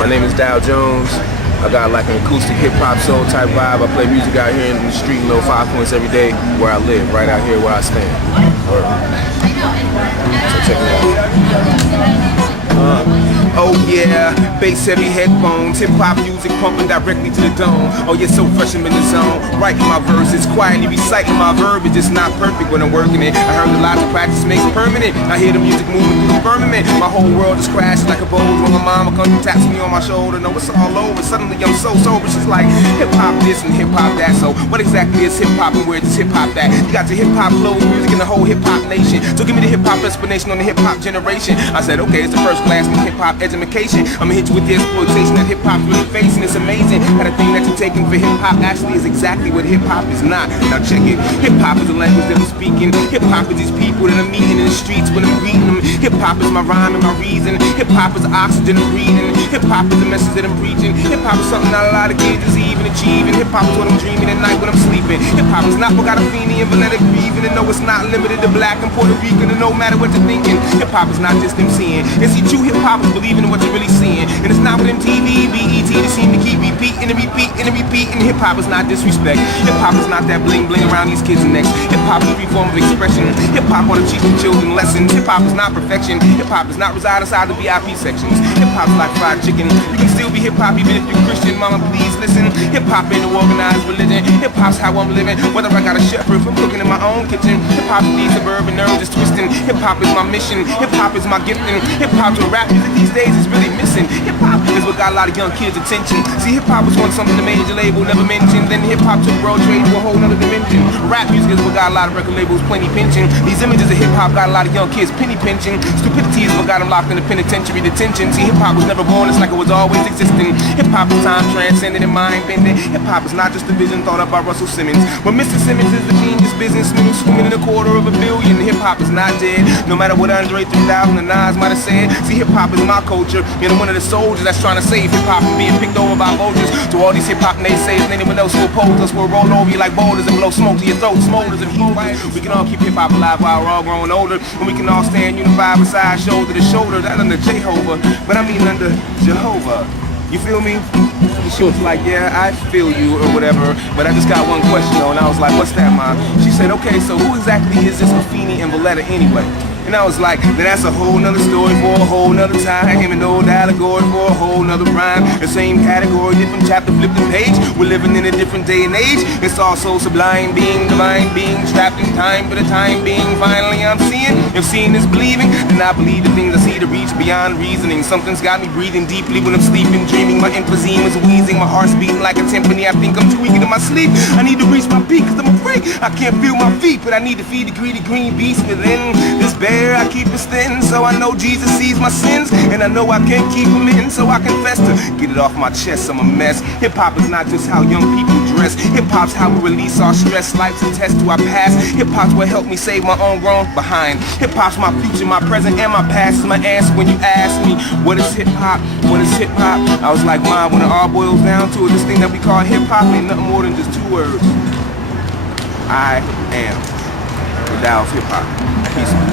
My name is Dow Jones. I got like an acoustic hip-hop soul type vibe. I play music out here in the street, little 5 points every day where I live, right out here where I stand. So check it out. Oh yeah, bass heavy headphones, hip-hop music pumping directly to the dome. Oh yeah, so fresh I'm in the zone, writing my verses, quietly reciting my verbiage. It's not perfect when I'm working it. I heard a lot of practice makes permanent. I hear the music moving through the firmament. My whole world just crashes like a bowl when my mama comes and taps me on my shoulder. No, it's all over, suddenly I'm so sober. She's like, hip-hop this and hip-hop that. So what exactly is hip-hop and where does hip-hop at? You got the hip-hop flow music in the whole hip-hop nation. So give me the hip-hop explanation on the hip-hop generation. I said, okay, it's the first class in hip-hop education. I'ma hit you with the exploitation that hip-hop's really facing. It's amazing how the thing that you're taking for hip-hop actually is exactly what hip-hop is not. Now check it. Hip-hop is the language that I'm speaking. Hip-hop is these people that I'm meeting in the streets when I'm greeting them. Hip-hop is my rhyme and my reason. Hip-hop is the oxygen I'm breathing. Hip-hop is the message that I'm preaching. Hip-hop is something not a lot of kids is even achieving. Hip-hop is what I'm dreaming at night when I'm sleeping. Hip-hop is not what got a Feeney and Vanetic breathing. And no, it's not limited to black and Puerto Rican. And no matter what you're thinking, hip-hop is not just them seeing. It's see, true hip-hop is believing in what you're really seeing. And it's not with MTV, BET, they seem to keep repeating and repeating and repeating. Hip-hop is not disrespect. Hip-hop is not that bling-bling around these kids' necks. Hip-hop is free form of expression. Hip-hop ought to teach the children lessons. Hip-hop is not perfection. Hip-hop does not reside inside the VIP sections. Hip-hop is like fried chicken. You can still be hip-hop even if you're Christian. Mama, please listen. Hip-hop ain't no organized religion. Hip-hop's how I'm living. Whether I got a chef or if I'm cooking in my own kitchen. Hip-hop is these suburban nerves is twisting. Hip-hop is my mission. Hip-hop is my gifting. Hip-hop to rap music these days is really missing. Hip-hop is what got a lot of young kids' attention. See, hip-hop was once something the major label never mentioned. Then hip-hop took world trade to a whole nother dimension. Rap music is what got a lot of record labels plenty pinching. These images of hip-hop got a lot of young kids penny pinching. Stupidity is what got them locked in the penitentiary detention. See, hip-hop was never born, it's like it was always existing. Hip-hop is time transcendent and mind-bending. Hip-hop is not just a vision thought up by Russell Simmons. But Mr. Simmons is the genius businessman who's swimming in $250 million. Hip-hop is not dead, no matter what Andre 3000 and Nas might have said. See, hip-hop is my culture, and I'm one of the soldiers that's trying to save hip-hop from being picked over by vultures. To all these hip-hop naysayers and anyone else who oppose us, we'll roll over you like boulders and blow smoke to your throat, smolders and heat. We can all keep hip-hop alive while we're all growing older, and we can all stand unified beside shoulder to shoulder, not under Jehovah, but I mean under Jehovah. You feel me? She was like, yeah, I feel you or whatever, but I just got one question though, and I was like, what's that, Mom? She said, okay, so who exactly is this Afeni and Valletta anyway? And I was like, that's a whole nother story for a whole nother time. Him and old allegory for a whole nother rhyme. The same category, different chapter, flip the page. We're living in a different day and age. It's all so sublime, being divine, being trapped in time. For the time being, finally I'm seeing. If seeing is believing, then I believe the things I see to reach beyond reasoning. Something's got me breathing deeply when I'm sleeping, dreaming. My emphyseme is wheezing, my heart's beating like a timpani. I think I'm tweaking in my sleep. I need to reach my peak cause I'm afraid I can't feel my feet, but I need to feed the greedy green beast within this bear. I keep it thin, so I know Jesus sees my sins, and I know I can't keep them in, so I confess to get it off my chest. I'm a mess. Hip-hop is not just how young people dress. Hip-hop's how we release our stress. Life's a test to our past. Hip-hop's what helped me save my own grown behind. Hip-hop's my future, my present, and my past is my answer when you ask me, what is hip-hop? What is hip-hop? I was like, Mom, when it all boils down to it, this thing that we call hip-hop ain't nothing more than just 2 words. I am the Tao of hip-hop. Peace.